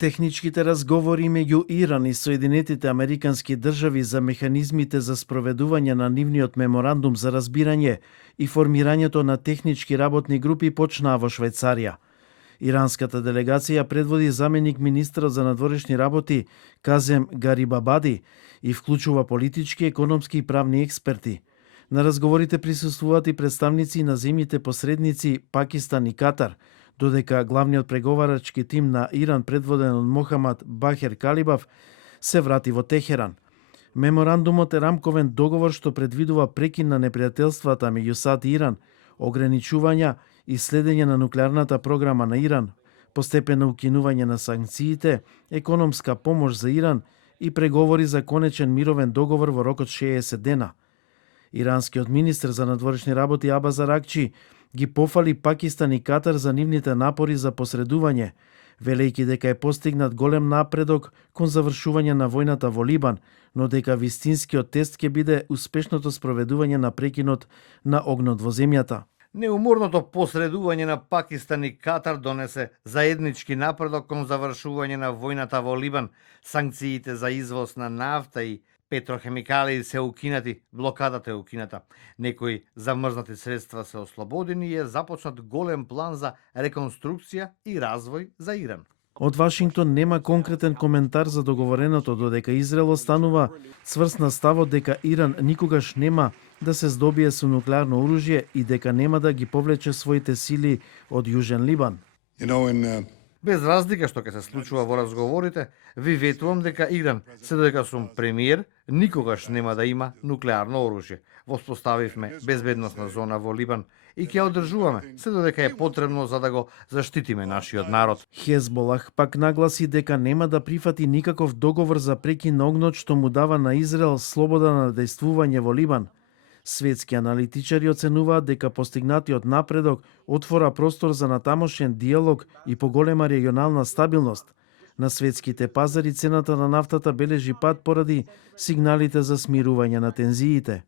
Техничките разговори меѓу Иран и Соединетите Американски држави за механизмите за спроведување на нивниот меморандум за разбирање и формирањето на технички работни групи почнаа во Швајцарија. Иранската делегација предводи заменик министрот за надворешни работи Казем Гарибабади и вклучува политички, економски и правни експерти. На разговорите присуствуваат и представници на земјите посредници Пакистан и Катар, додека главниот преговарачки тим на Иран, предводен од Мохамад Бахер Калибав, се врати во Техеран. Меморандумот е рамковен договор што предвидува прекин на непријателствата меѓу САД и Иран, ограничувања и следење на нуклеарната програма на Иран, постепено укинување на санкциите, економска помош за Иран и преговори за конечен мировен договор во рок од 60 дена. Иранскиот министр за надворешни работи Абаз Аракчи ги пофали Пакистан и Катар за нивните напори за посредување, велејќи дека е постигнат голем напредок кон завршување на војната во Либан, но дека вистинскиот тест ќе биде успешното спроведување на прекинот на огнот во земјата. Неуморното посредување на Пакистан и Катар донесе заеднички напредок кон завршување на војната во Либан. Санкциите за извоз на нафта и петрохемикали се укинати, блокадата е укината. Некои замрзнати средства се ослободени и е започнат голем план за реконструкција и развој за Иран. Од Вашингтон нема конкретен коментар за договореното, додека Израел останува цврст на ставот дека Иран никогаш нема да се здобие со нуклеарно оружје и дека нема да ги повлече своите сили од Јужен Либан. Без разлика што ќе се случува во разговорите, ви ветувам дека Иран, се додека сум премиер, никогаш нема да има нуклеарно оружје. Воспоставивме безбедносна зона во Либан и ќе одржуваме, се додека е потребно за да го заштитиме нашиот народ. Хезболах пак нагласи дека нема да прифати никаков договор за прекин на огнот што му дава на Израел слобода на дејствување во Либан. Светски аналитичари оценуваат дека постигнатиот напредок отвора простор за натамошен диалог и поголема регионална стабилност. На светските пазари цената на нафтата бележи пад поради сигналите за смирување на тензиите.